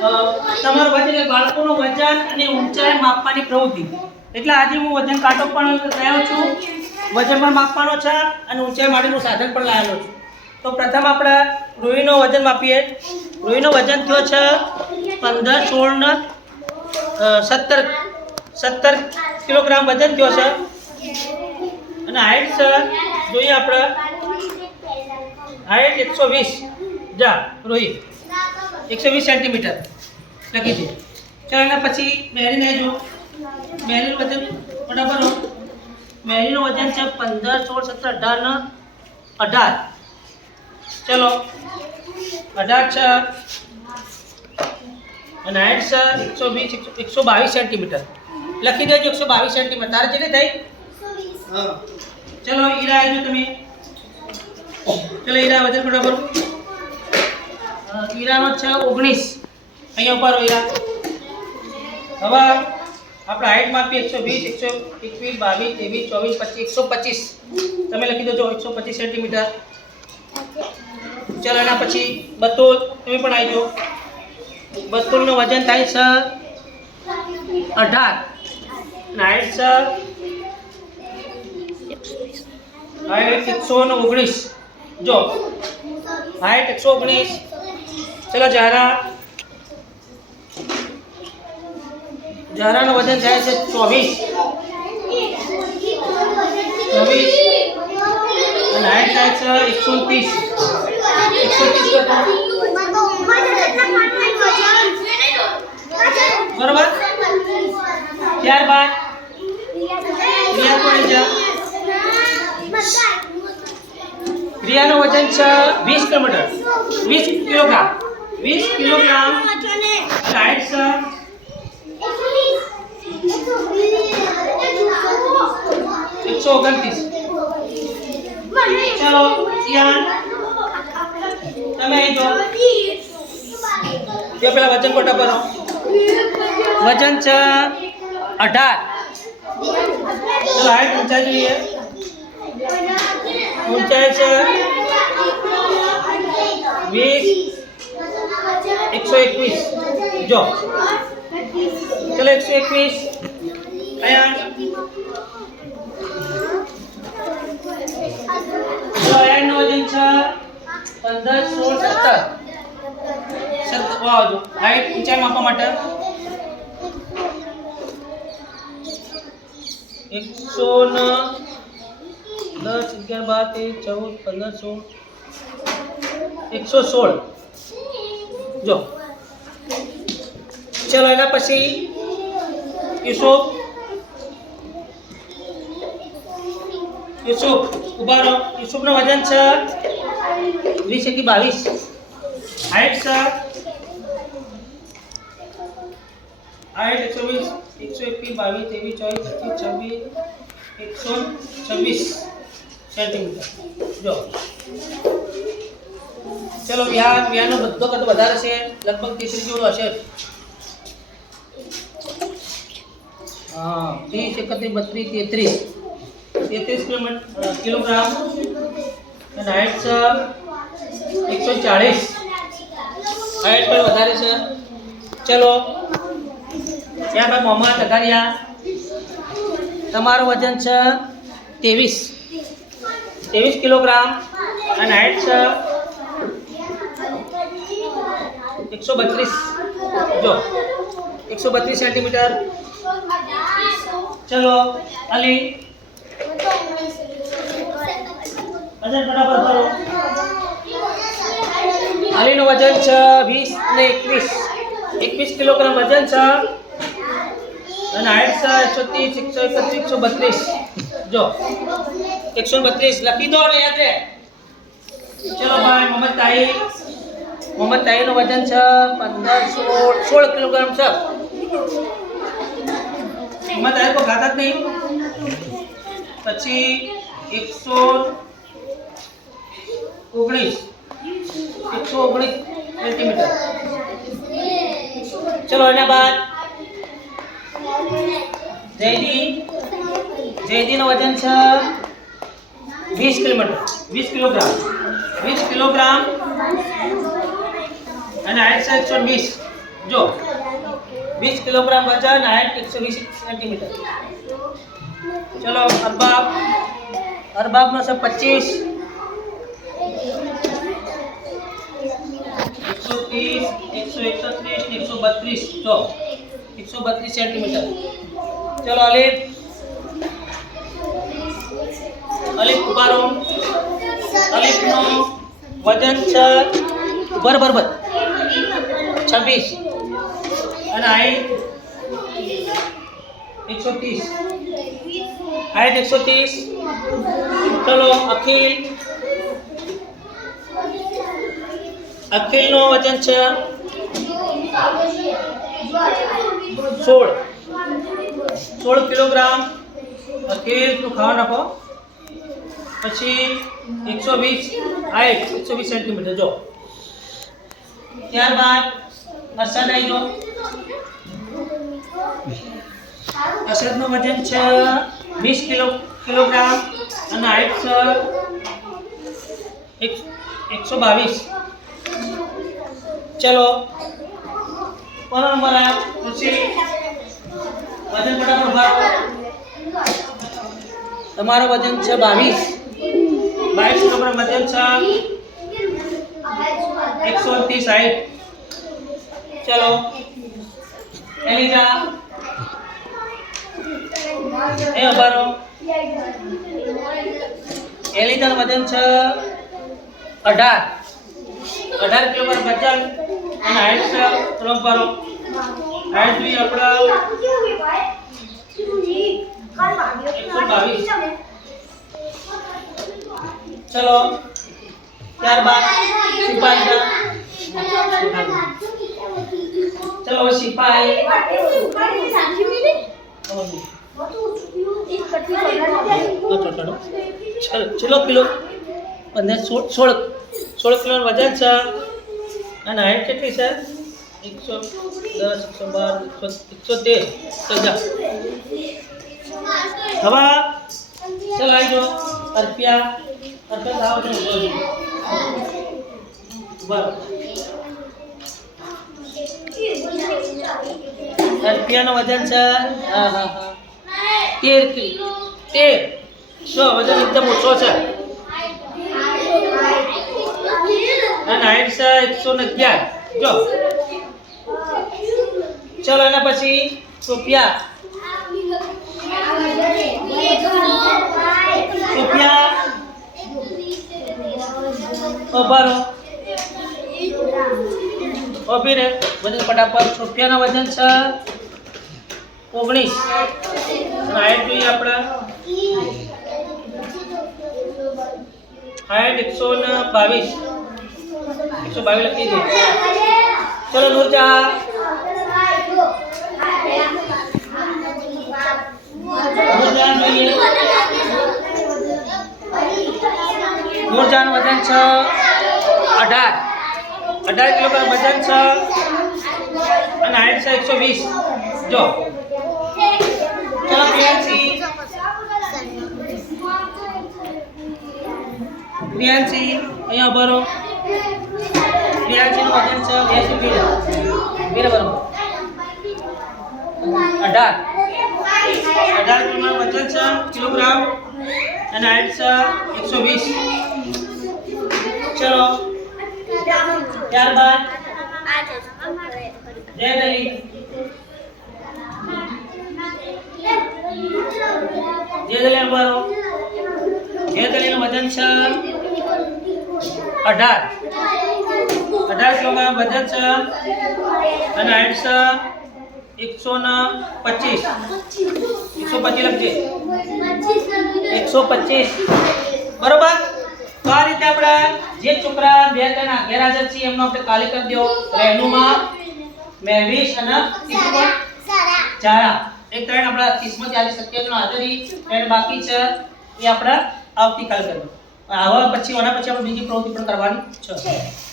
તમારું વજન બાળકોનું વજન અને ઊંચાઈ માપવાની પ્રવૃત્તિ. એટલે આજે હું વજન કાંટો પણ લાવ્યો છું, વજન પણ માપવાનો છે અને ઊંચાઈ માટેનું સાધન પણ લાવેલો છું. તો પ્રથમ આપણે રૂહીનો વજન માપીએ. રૂહીનો વજન થયો છે 15, 16 ને 17 કિલોગ્રામ વજન થયો છે. અને હાઈટ છે જોઈએ આપણે, હાઈટ 120 જા રોહી 120 સેન્ટીમીટર લખી દે. ચાલો એના પછી મેરીને જો મેરીનું વજન બરાબર. મેરીનું વજન છે 15, 16, 17, 18. ચલો 18 છે અને હાઈટ છે 122 સેન્ટીમીટર લખી દેજો. 122 સેન્ટીમીટર તારે કેટલી થઈ? હા. ચલો હીરા આવજો તમે. ચલો હીરા વજન બરાબર. હીરાનો છે 19. અહીંયા ઉપર હીરા. હવે આપણે હાઈટ માપીએ 120, 121, 22, 23, 24, 25. તમે લખી દેજો 125 સેન્ટીમીટર. ચલો એના પછી બતુલ, તમે પણ આવી જાઓ. બતુલનું વજન થાય છે 18 અને હાઈટ છે 119. જો હાઈટ 119. ચલો ઝારાનું વજન થાય છે 24 અને હાઈટ થાય છે 130. બરોબર. ત્યારબાદ રિયાનું વજન છે 20 કિલોગ્રામ. 20 કિલોગ્રામ હાઈટ છે 129. ચલો યાન તમે અહીં જો પેલા વજન કોટા પર વજન છે 18. ચલો હાઈટ ઊંચાઈ જોઈએ. ઊંચાઈ છે 20, 121. જો ચલો 121. અહીંયા ચલો આયનનું વજન છે 15, 16, 17. વાવ જો હાઈટ ઊંચાઈ માપવા માટે 110, 11, 12, 13, 14, 15, 16. 116. જો ચલો એના પછી યુસુફ ઉભા રહો. યુસુફનું વજન છે 20, 22. હાઈટ છે 120, 121, 22, 23, 24, 25, 126 સેન્ટીમીટર. જો ચલો વ્યાનો બધો કદ વધારે છે, લગભગ 30 જેવું હશે. હા 30, 31, 32, 33 કિલોગ્રામ અને હાઈટ છે 140. હાઈટ પણ વધારે છે. ચલો ત્યારબાદ મોહમ્મદ અઘારિયા, તમારું વજન છે 23 કિલોગ્રામ અને હાઈટ છે 132. જો 132 સેન્ટીમીટર. ચલો અલી વજન બરાબર કરો. અલીનું વજન છે 20 ને 21 કિલોગ્રામ વજન છે અને હાઈટ છે 130, 131, 132. જો 132 લખી દો ને યાદ રહે. ચલો ભાઈ મોહમ્મદ તાહીનું વજન છે 15, 16 કિલોગ્રામ છે. મોહમ્મદ તાહી કો ખાતા જ નહીં. પછી 119 સેન્ટીમીટર. ચલો એના બાદ જયદીનું વજન છે 20 કિલોગ્રામ અને હાઈટ છે 120. જો 20 કિલોગ્રામ વજન, હાઈટ 120 સેન્ટીમીટર. ચલો અરબાબનો છે 25, 130, 131, 132, જો 132 સેન્ટીમીટર. ચલો અલીફ ઉભારો. અલીફનો વજન છે બરાબર 26 અને હાઈટ 130. હાઈટ 130. ચલો અખિલનો વજન છે 16 કિલોગ્રામ. અખિલ તું ખાવા નાખો. પછી 120, હાઈટ 120 સેન્ટીમીટર. જો ત્યારબાદ અસદ આવી જો. અસદનો વજન છે 20 કિલોગ્રામ અને હાઈટ છે 122. ચલો કોનો નંબર આવ્યો? પછી વજન ફટાફટ ઉભા રહો. તમારો વજન છે 22 કિલોગ્રામ વજન છે, 130 હાઈટ. ચલો એલિઝા એ ઉભા રહો. એલિઝાનું વજન છે 18 કિલોગ્રામ વજન અને હાઈટ છે ઉભા રહો. હાઈટ જોઈએ આપણા 122. ચલો ત્યારબાદ સિપાહી. ચલો સિપાહી ચલો કિલો 16 કિલો વજન છે અને હાઈટ કેટલી છે? 110, 112, 113. હવે ચલ આવી જો અર્પિયા આવો છો. બરાબર અર્પિયાનો વજન છે 13 કિલો. જો વજન એકદમ ઓછો છે અને હાઈટ છે 111. જો ચલો એના પછી સોફિયા. ઉભા રહો. ઊભી રહે. વજન ફટાફટ. સોફિયાનું વજન છે 19 અને હાઈટ જોઈએ આપણે હાઈટ 122 લખી દે. ચલો નૂરજહાં. નૂરજહાંનું વજન છે 18 કિલોગ્રામ વજન છે અને હાઈટ છે 120. જો ચલો પ્રિયાંશી. અહીંયા ઉભા રહો. પ્રિયાંશીનું વજન છે 82 બરાબર 18 કિલોગ્રામ અને હાઈટ છે 120. ચલો ત્યારબાદ જયદલી. જયદલી ઉભા રહો. જયદલીનું વજન છે 18 કિલોગ્રામ વજન છે અને હાઈટ છે 125 લખજે. 125 બરોબર. તો આ રીતે આપણે જે છોકરા 2 3 ગેરહાજર છે એમનો આપણે કાલે કરી દો. રહેનુમા, મહેવીશ અને ચારા. એક ત્રણ આપણા 30 માંથી 27 નો હાજરી ત્રણ બાકી છે એ આપણે આવતીકાલ કરવું. આવા પછી આના પછી આપણે બીજી પ્રવૃત્તિ પણ કરવાની છે.